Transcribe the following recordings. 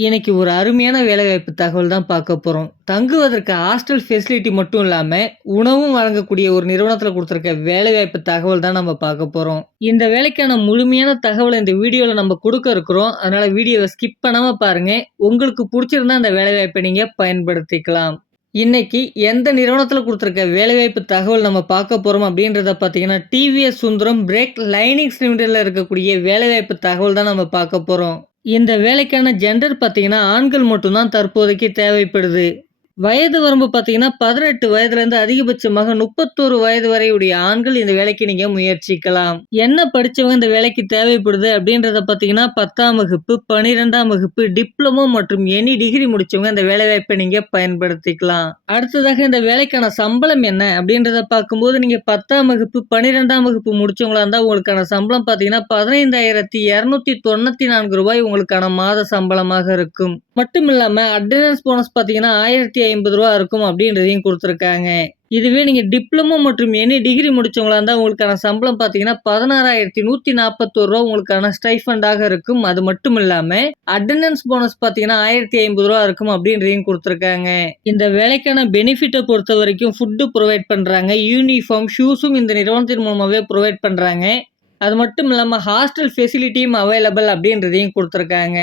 இன்னைக்கு ஒரு அருமையான வேலைவாய்ப்பு தகவல் தான் பார்க்க போகிறோம் தங்குவதற்கு ஹாஸ்டல் ஃபெசிலிட்டி மட்டும் இல்லாமல் உணவும் வழங்கக்கூடிய ஒரு நிறுவனத்தில் கொடுத்துருக்க வேலைவாய்ப்பு தகவல் தான் நம்ம பார்க்க போகிறோம் இந்த வேலைக்கான முழுமையான தகவலை இந்த வீடியோவில் நம்ம கொடுக்க இருக்கிறோம். அதனால் வீடியோவை ஸ்கிப் பண்ணாமல் பாருங்கள் உங்களுக்கு பிடிச்சிருந்தா அந்த வேலைவாய்ப்பை நீங்கள் பயன்படுத்திக்கலாம். இன்னைக்கு எந்த நிறுவனத்தில் கொடுத்துருக்க வேலைவாய்ப்பு தகவல் நம்ம பார்க்க போகிறோம் அப்படின்றத பார்த்தீங்கன்னா, டிவிஎஸ் சுந்தரம் பிரேக் லைனிங்ஸ் லிமிடெடில் இருக்கக்கூடிய வேலைவாய்ப்பு தகவல் தான் நம்ம பார்க்க போகிறோம் இந்த வேலைக்கான ஜெண்டர் பார்த்தீங்கன்னா, ஆண்கள் மட்டும் தான் தற்போதைக்கு தேவைப்படுது. வயது வரம்பு பார்த்தீங்கன்னா, பதினெட்டு வயதுலேருந்து அதிகபட்சமாக 31 வயது வரையுடைய ஆண்கள் இந்த வேலைக்கு நீங்கள் முயற்சிக்கலாம். என்ன படித்தவங்க இந்த வேலைக்கு தேவைப்படுது அப்படின்றத பார்த்தீங்கன்னா, 10ஆம் வகுப்பு, 12ஆம் வகுப்பு, டிப்ளமோ மற்றும் எனி டிகிரி முடித்தவங்க இந்த வேலைவாய்ப்பை நீங்கள் பயன்படுத்திக்கலாம். அடுத்ததாக இந்த வேலைக்கான சம்பளம் என்ன அப்படின்றத பார்க்கும்போது, நீங்கள் பத்தாம் வகுப்பு, 12ஆம் வகுப்பு முடிச்சவங்களா இருந்தால் உங்களுக்கான சம்பளம் பார்த்தீங்கன்னா, பதினைந்தாயிரத்தி இரநூத்தி தொண்ணூற்றி நான்கு ரூபாய் உங்களுக்கான மாத சம்பளமாக இருக்கும். மட்டும் இல்லாம அட்டண்டன்ஸ் போனஸ் பார்த்தீங்கன்னா, ரூ. 1,050 இருக்கும் அப்படின்றதையும் கொடுத்துருக்காங்க இதுவே நீங்க டிப்ளமோ மற்றும் எனி டிகிரி முடிச்சவங்களா இருந்தால் உங்களுக்கான சம்பளம் பார்த்தீங்கன்னா, ரூ. 16,141 உங்களுக்கான ஸ்டைஃபண்டாக இருக்கும். அது மட்டும் இல்லாம அட்டண்டன்ஸ் போனஸ் பார்த்தீங்கன்னா, ரூ. 1,050 இருக்கும் அப்படின்றதையும் கொடுத்துருக்காங்க இந்த வேலைக்கான பெனிஃபிட்டை பொறுத்த வரைக்கும் ஃபுட்டு ப்ரொவைட் பண்றாங்க. யூனிஃபார்ம், ஷூஸும் இந்த நிறுவனத்தின் மூலமாவே ப்ரொவைட் பண்றாங்க. அது மட்டும் இல்லாமல் ஹாஸ்டல் ஃபெசிலிட்டியும் அவைலபிள் அப்படின்றதையும் கொடுத்துருக்காங்க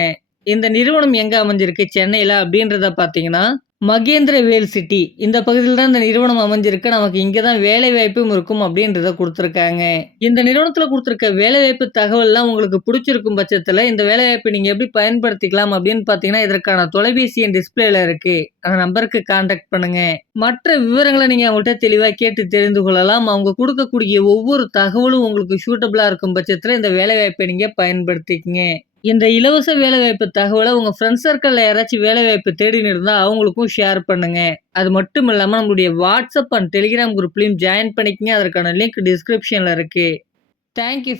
இந்த நிறுவனம் எங்கே அமைஞ்சிருக்கு சென்னையில் அப்படின்றத பார்த்தீங்கன்னா, மகேந்திரவேல் சிட்டி இந்த பகுதியில் தான் இந்த நிறுவனம் அமைஞ்சிருக்கு. நமக்கு இங்கே தான் வேலைவாய்ப்பும் இருக்கும் அப்படின்றத கொடுத்துருக்காங்க இந்த நிறுவனத்தில் கொடுத்துருக்க வேலை வேலைவாய்ப்பு தகவல்லாம் உங்களுக்கு பிடிச்சிருக்கும் பட்சத்தில் இந்த வேலைவாய்ப்ப நீங்கள் எப்படி பயன்படுத்திக்கலாம் அப்படின்னு பார்த்தீங்கன்னா, இதற்கான தொலைபேசி என் டிஸ்பிளேல இருக்கு. அந்த நம்பருக்கு கான்டாக்ட் பண்ணுங்க. மற்ற விவரங்களை நீங்கள் அவங்கள்ட்ட தெளிவாக கேட்டு தெரிந்து கொள்ளலாம். அவங்க கொடுக்கக்கூடிய ஒவ்வொரு தகவலும் உங்களுக்கு சூட்டபிளாக இருக்கும் பட்சத்தில் இந்த வேலைவாய்ப்ப நீங்கள் பயன்படுத்திக்கங்க. இந்த இலவச வேலைவாய்ப்பு தகவலை உங்கள் ஃப்ரெண்ட்ஸ் சர்க்கிளில் யாராச்சும் வேலைவாய்ப்பு தேடின்னு இருந்தால் அவங்களுக்கும் ஷேர் பண்ணுங்கள் அது மட்டும் இல்லாமல் நம்மளுடைய வாட்ஸ்அப் அண்ட் டெலிகிராம் குரூப்லேயும் ஜாயின் பண்ணிக்கங்க. அதற்கான லிங்க் டிஸ்கிரிப்ஷனில் இருக்குது தேங்க் யூ